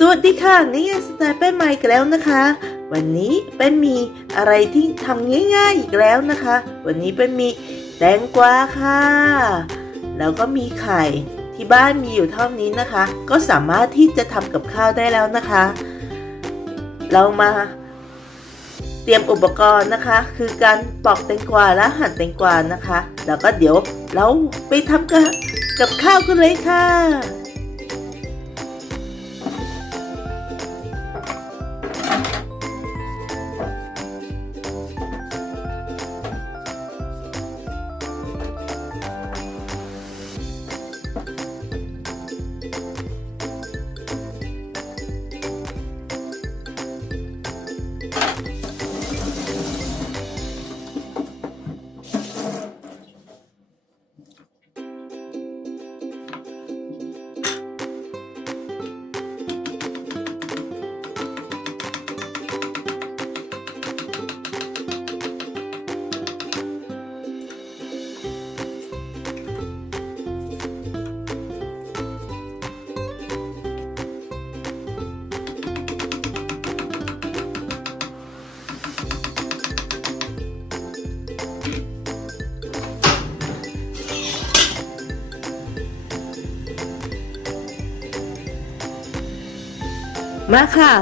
สวัสดีค่ะนี่ยังสไตล์แป้นใหม่กแล้วนะคะ วันนี้แป้นมีอะไรที่ทำง่ายๆอีกแล้วนะคะ วันนี้แป้นมีแตงกวาค่ะ แล้วก็มีไข่ที่บ้านมีอยู่เท่านี้นะคะ ก็สามารถที่จะทำกับข้าวได้แล้วนะคะ เรามาเตรียมอุปกรณ์นะคะ คือการปอกแตงกวาและหั่นแตงกวานะคะ แล้วก็เดี๋ยวเราไปทำกับกับข้าวกันเลยค่ะ มาค่ะ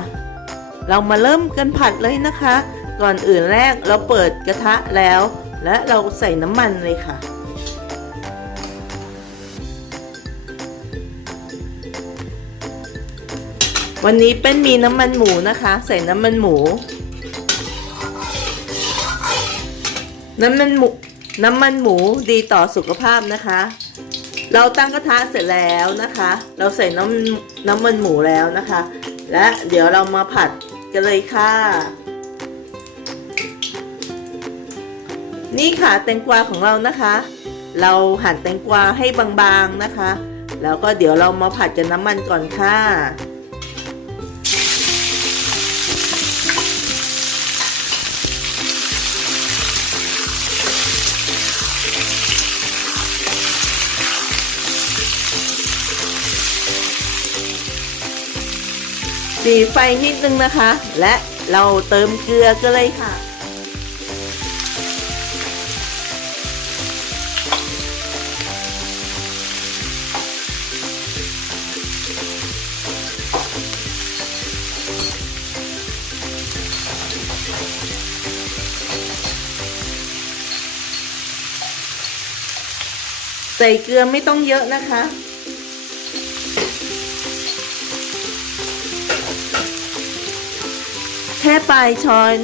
เรามาเริ่มกันผัดเลยนะคะ ก่อนอื่นแรกเราเปิดกระทะแล้ว และเราใส่น้ำมันเลยค่ะ วันนี้เป็นมีน้ำมันหมูนะคะ ใส่น้ำมันหมู น้ำมันหมูน้ำมันหมูดีต่อสุขภาพนะคะ เราตั้งกระทะเสร็จแล้วนะคะ เราใส่น้ำน้ำมันหมูแล้วนะคะ และเดี๋ยวเรามาผัดกันเลยค่ะ นี่ค่ะแตงกวาของเรานะคะ เราหั่นแตงกวาให้บางๆนะคะ แล้วก็เดี๋ยวเรามาผัดกับน้ำมันก่อนค่ะ สีไฟนิดนึงนะคะ และเราเติมเกลือกันเลยค่ะ ใส่เกลือไม่ต้องเยอะนะคะ ปลายช้อน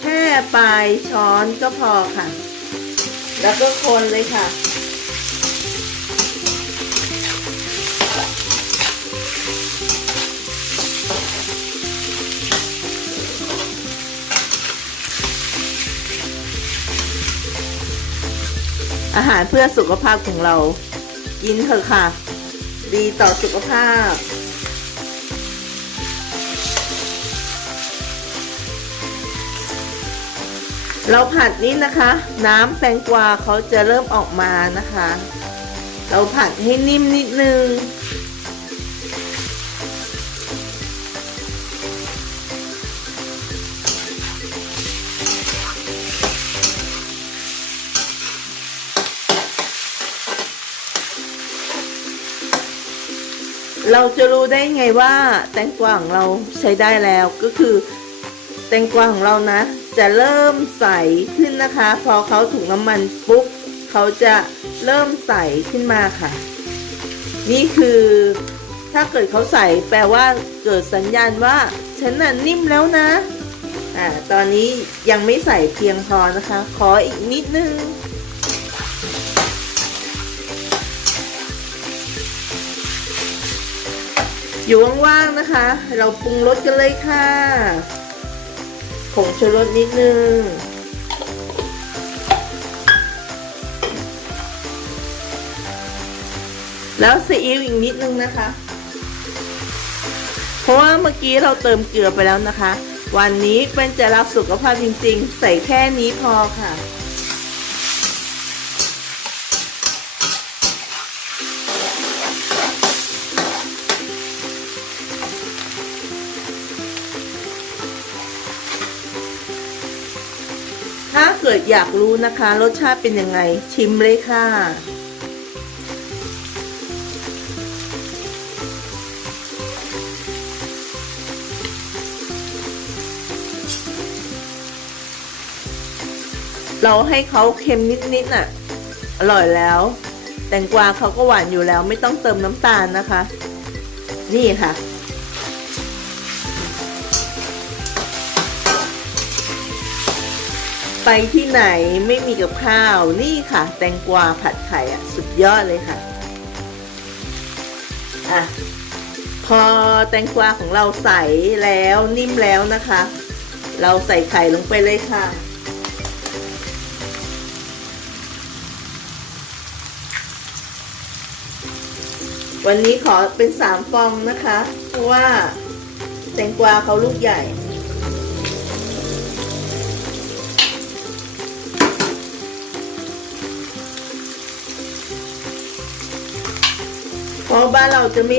แค่ปลายช้อนก็พอค่ะ แล้วก็คนเลยค่ะ อาหารเพื่อสุขภาพของเรา กินเถอะค่ะ ดีต่อสุขภาพ เราผัดนี่นะคะ น้ำแตงกวาเขาจะเริ่มออกมานะคะ เราผัดให้นิ่มนิดนึงเราจะรู้ได้ไงว่าแตงกวาของเราใช้ได้แล้วก็คือ แตงกวาของเรานะ จะเริ่มใสขึ้นนะคะ พอเขาถูกน้ำมันปุ๊บเขาจะเริ่มใสขึ้นมาค่ะ นี่คือถ้าเกิดเขาใสแปลว่าเกิดสัญญาณว่าฉันน่ะนิ่มแล้วนะอ่าตอนนี้ยังไม่ใส่เพียงพอนะคะ ขออีกนิดนึงอยู่ว่างๆนะคะ เราปรุงรสกันเลยค่ะ งชูรสนิดนึง แล้วซีอิ๊วอีกนิดนึงนะคะ เพราะว่าเมื่อกี้เราเติมเกลือไปแล้วนะคะ วันนี้เป็นจะรักสุขภาพจริงๆ ใส่แค่นี้พอค่ะ กิดอยากรู้นะคะ รสชาติเป็นยังไง ชิมเลยค่ะ เราให้เขาเค็มนิดๆน่ะ อร่อยแล้ว แตงกวาเขาก็หวานอยู่แล้ว ไม่ต้องเติมน้ำตาลนะคะ นี่ค่ะ ไปที่ไหนไม่มีกับข้าวนี่ค่ะ แตงกวาผัดไข่อะสุดยอดเลยค่ะอะพอแตงกวาของเราใสแล้วนิ่มแล้วนะคะ เราใส่ไข่ลงไปเลยค่ะ วันนี้ขอเป็นสามฟองนะคะ เพราะว่าแตงกวาเขาลูกใหญ่ เพราะบ้านเราจะไม่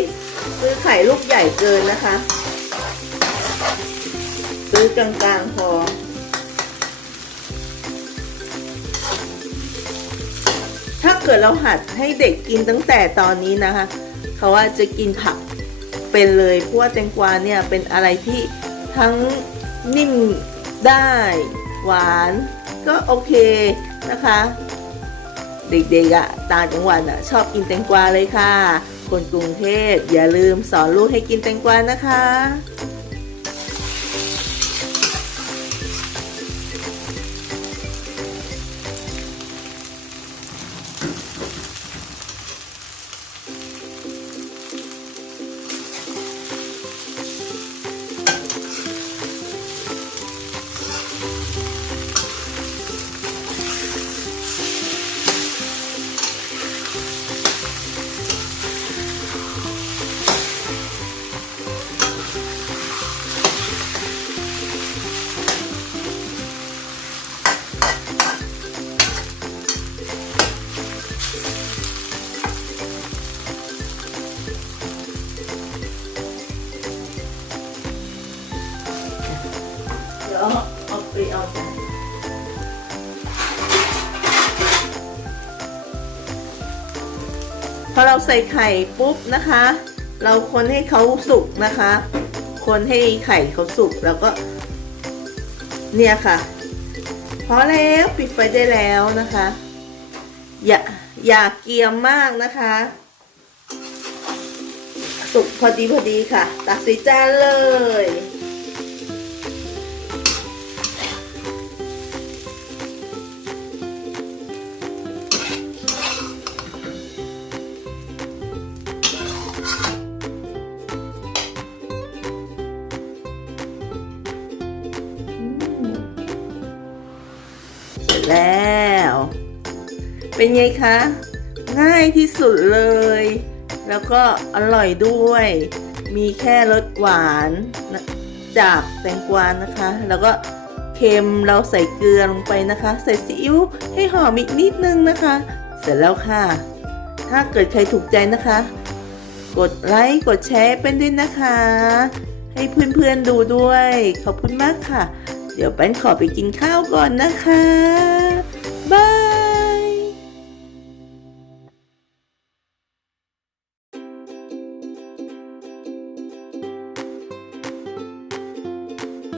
ซื้อไข่ลูกใหญ่เกินนะคะ ซื้อกลางๆพอถ้าเกิดเราหัดให้เด็กกินตั้งแต่ตอนนี้นะคะ เขาว่าจะกินผักเป็นเลยเพราะว่าแตงกวาเนี่ยเป็นอะไรที่ทั้งนิ่มได้ หวานก็โอเคนะคะ เด็กๆอะ่ะตาจังหวัดอะชอบกินแตงกวาเลยค่ะ คนกรุงเทพอย่าลืมสอนลูกให้กินแตงกวานะคะ อเราใส่ไข่ปุ๊บนะคะ เราคนให้เขาสุกนะคะ คนให้ไข่เขาสุกแล้วก็ เนี่ยค่ะ พอแล้วปิดไฟได้แล้วนะคะ อย่าอย่าเกรียมมากนะคะ สุกพอดีพอดีค่ะ ตักใส่จานเลย แล้ว เป็นไงคะ ง่ายที่สุดเลย แล้วก็อร่อยด้วย มีแค่รสหวานจากแตงกวานะคะ แล้วก็เค็มเราใส่เกลือลงไปนะคะ ใส่ซีอิ๊วให้หอมอีกนิดนึงนะคะ เสร็จแล้วค่ะ ถ้าเกิดใครถูกใจนะคะ กดไลค์กดแชร์เป็นด้วยนะคะ ให้เพื่อนๆดูด้วย ขอบคุณมากค่ะ เดี๋ยวแป้นขอไปกินข้าวก่อนนะคะ บาย